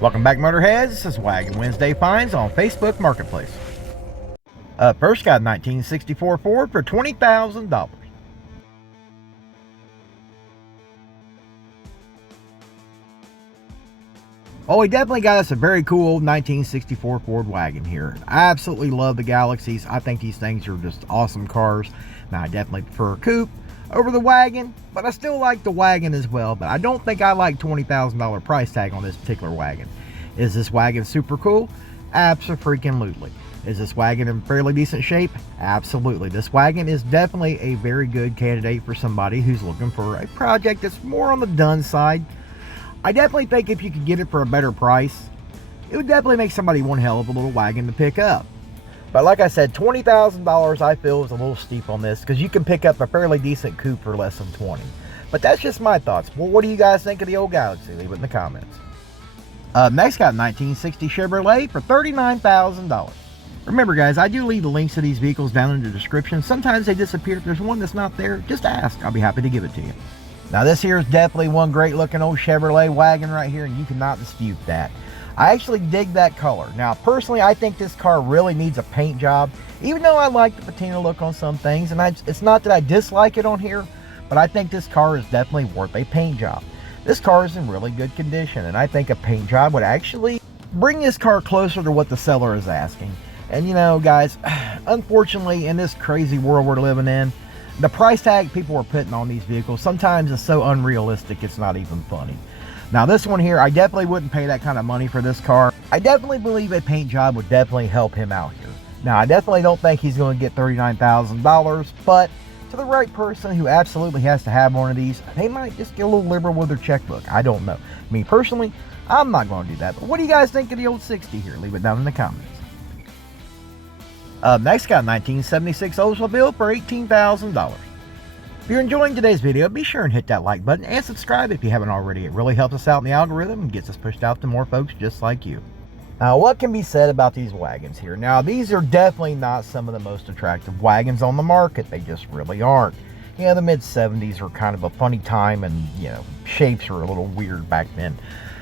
Welcome back, Motorheads. This is Wagon Wednesday Finds on Facebook Marketplace. First, got a 1964 Ford for $20,000. Well, we definitely got us a very cool 1964 Ford wagon here. I absolutely love the Galaxies. I think these things are just awesome cars. Now, I definitely prefer a coupe over the wagon, but I still like the wagon as well. But I don't think I like $20,000 price tag on this particular wagon. Is this wagon super cool? Abso-freaking-lutely. Is this wagon in fairly decent shape? Absolutely. This wagon is definitely a very good candidate for somebody who's looking for a project that's more on the done side. I definitely think if you could get it for a better price, it would definitely make somebody one hell of a little wagon to pick up. But like I said, $20,000 I feel is a little steep on this because you can pick up a fairly decent coupe for less than $20,000. But that's just my thoughts. Well, what do you guys think of the old Galaxy? Leave it in the comments. Next, got a 1960 Chevrolet for $39,000. Remember, guys, I do leave the links to these vehicles down in the description. Sometimes they disappear. If there's one that's not there, just ask. I'll be happy to give it to you. Now, this here is definitely one great looking old Chevrolet wagon right here, and you cannot dispute that. I actually dig that color. Now, personally, I think this car really needs a paint job, even though I like the patina look on some things, and it's not that I dislike it on here, but I think this car is definitely worth a paint job. This car is in really good condition, and I think a paint job would actually bring this car closer to what the seller is asking. And you know, guys, unfortunately, in this crazy world we're living in, the price tag people are putting on these vehicles sometimes is so unrealistic it's not even funny. Now, this one here, I definitely wouldn't pay that kind of money for this car. I definitely believe a paint job would definitely help him out here. Now, I definitely don't think he's going to get $39,000, but to the right person who absolutely has to have one of these, they might just get a little liberal with their checkbook. I don't know. Me personally, I'm not going to do that. But what do you guys think of the old 60 here? Leave it down in the comments. Next, got a 1976 Oldsmobile for $18,000. If you're enjoying today's video, be sure and hit that like button and subscribe if you haven't already. It really helps us out in the algorithm and gets us pushed out to more folks just like you. Now, what can be said about these wagons here? Now, these are definitely not some of the most attractive wagons on the market. They just really aren't. You know, the mid-70s were kind of a funny time, and, you know, shapes were a little weird back then.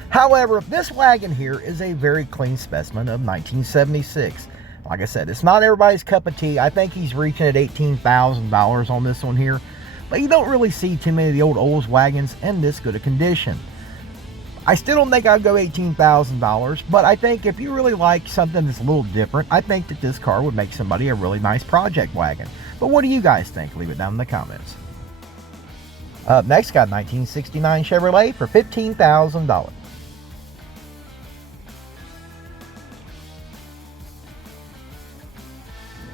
However, this wagon here is a very clean specimen of 1976. Like I said, it's not everybody's cup of tea. I think he's reaching at $18,000 on this one here. But you don't really see too many of the old Olds wagons in this good a condition. I still don't think I'd go $18,000, but I think if you really like something that's a little different, I think that this car would make somebody a really nice project wagon. But what do you guys think? Leave it down in the comments. Next, got a 1969 Chevrolet for $15,000.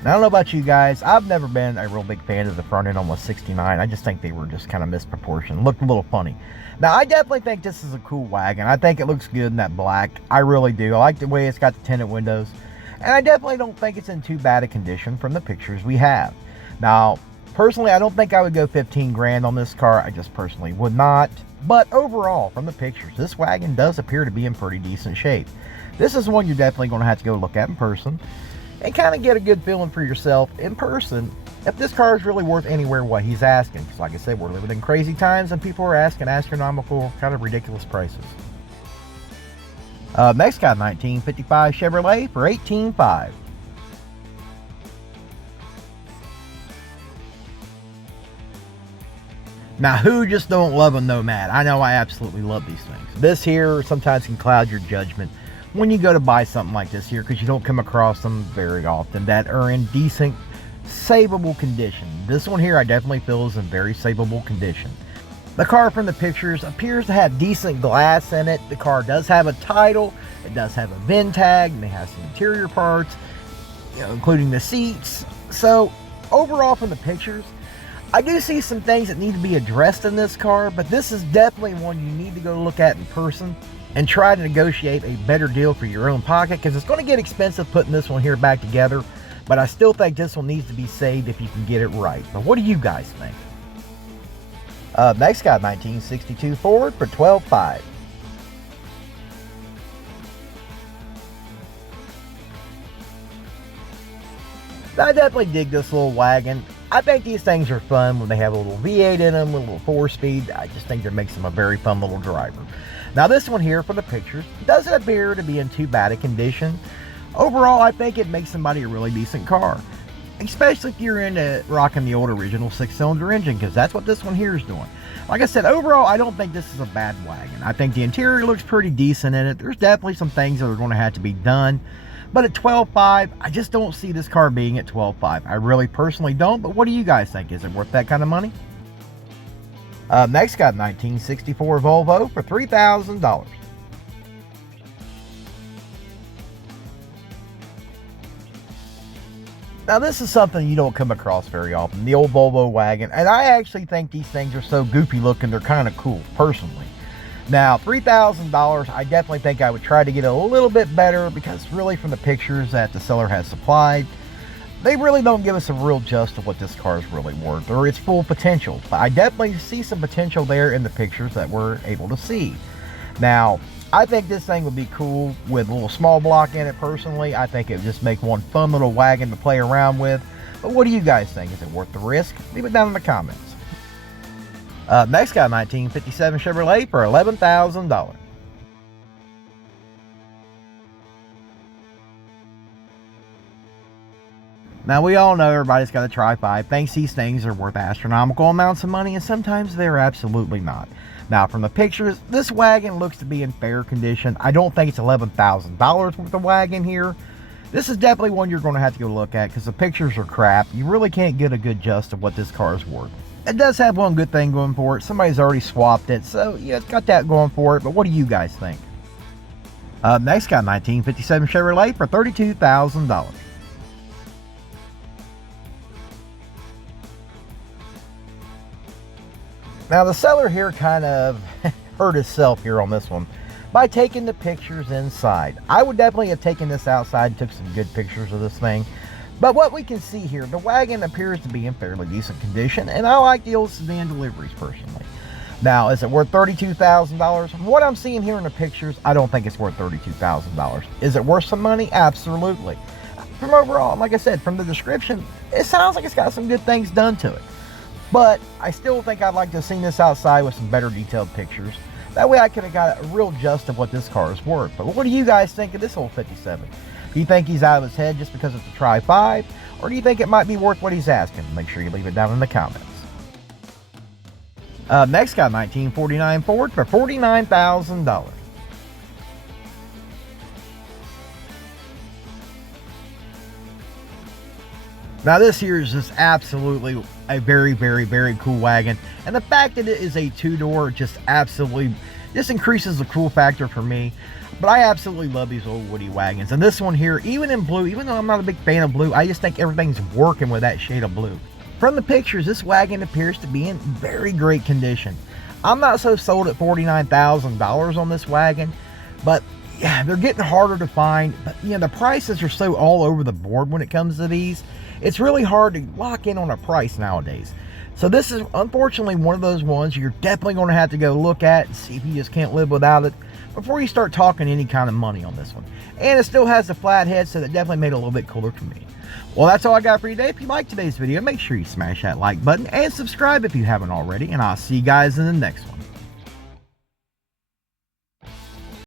Now, I don't know about you guys, I've never been a real big fan of the front end on the 69. I just think they were just kind of misproportioned. Looked a little funny. Now, I definitely think this is a cool wagon. I think it looks good in that black. I really do. I like the way it's got the tinted windows. And I definitely don't think it's in too bad a condition from the pictures we have. Now, personally, I don't think I would go 15 grand on this car. I just personally would not. But overall, from the pictures, this wagon does appear to be in pretty decent shape. This is one you're definitely going to have to go look at in person and kind of get a good feeling for yourself in person if this car is really worth anywhere what he's asking. Because like I said, we're living in crazy times and people are asking astronomical, kind of ridiculous prices. Next, got a 1955 Chevrolet for $18,500. Now, who just don't love a Nomad? I know I absolutely love these things. This here sometimes can cloud your judgment when you go to buy something like this here, because you don't come across them very often that are in decent, savable condition. This one here I definitely feel is in very savable condition. The car from the pictures appears to have decent glass in it. The car does have a title, it does have a VIN tag, and it has some interior parts, you know, including the seats. So overall from the pictures, I do see some things that need to be addressed in this car, but this is definitely one you need to go look at in person and try to negotiate a better deal for your own pocket, because it's going to get expensive putting this one here back together. But I still think this one needs to be saved if you can get it right. But what do you guys think? Next, got 1962 Ford for $12,500. I definitely dig this little wagon. I think these things are fun when they have a little V8 in them, a little 4-speed. I just think that makes them a very fun little driver. Now this one here, for the pictures, doesn't appear to be in too bad a condition. Overall, I think it makes somebody a really decent car, especially if you're into rocking the old original 6-cylinder engine, because that's what this one here is doing. Like I said, overall, I don't think this is a bad wagon. I think the interior looks pretty decent in it. There's definitely some things that are going to have to be done. But at $12,500, I just don't see this car being at $12,500. I really personally don't, but what do you guys think? Is it worth that kind of money? Next, got 1964 Volvo for $3,000. Now this is something you don't come across very often, the old Volvo wagon, and I actually think these things are so goofy looking, they're kind of cool, personally. Now, $3,000, I definitely think I would try to get a little bit better, because really from the pictures that the seller has supplied, they really don't give us a real gist of what this car is really worth, or its full potential. But I definitely see some potential there in the pictures that we're able to see. Now, I think this thing would be cool with a little small block in it personally. I think it would just make one fun little wagon to play around with. But what do you guys think? Is it worth the risk? Leave it down in the comments. Next, got 1957 Chevrolet for $11,000. Now, we all know everybody's got a Tri-5, thinks these things are worth astronomical amounts of money, and sometimes they're absolutely not. Now, from the pictures, this wagon looks to be in fair condition. I don't think it's $11,000 worth of wagon here. This is definitely one you're going to have to go look at, because the pictures are crap. You really can't get a good gist of what this car is worth. It does have one good thing going for it. Somebody's already swapped it, so yeah, it's got that going for it. But what do you guys think? Next, got 1957 Chevrolet for $32,000. Now the seller here kind of hurt himself here on this one by taking the pictures inside. I would definitely have taken this outside and took some good pictures of this thing. But what we can see here, the wagon appears to be in fairly decent condition, and I like the old sedan deliveries personally. Now, is it worth $32,000? From what I'm seeing here in the pictures, I don't think it's worth $32,000. Is it worth some money? Absolutely. From overall, like I said, from the description, it sounds like it's got some good things done to it. But I still think I'd like to have seen this outside with some better detailed pictures. That way I could have got a real gist of what this car is worth. But what do you guys think of this old 57? Do you think he's out of his head just because it's a Tri-5? Or do you think it might be worth what he's asking? Make sure you leave it down in the comments. Next, got 1949 Ford for $49,000. Now this here is just absolutely a very, very, very cool wagon. And the fact that it is a 2-door just absolutely just increases the cool factor for me. But I absolutely love these old Woody wagons. And this one here, even in blue, even though I'm not a big fan of blue, I just think everything's working with that shade of blue. From the pictures, this wagon appears to be in very great condition. I'm not so sold at $49,000 on this wagon, but yeah, they're getting harder to find. But you know, the prices are so all over the board when it comes to these. It's really hard to lock in on a price nowadays. So this is unfortunately one of those ones you're definitely going to have to go look at and see if you just can't live without it before you start talking any kind of money on this one. And it still has the flat head, so that definitely made it a little bit cooler for me. Well, that's all I got for you today. If you liked today's video, make sure you smash that like button and subscribe if you haven't already, and I'll see you guys in the next one.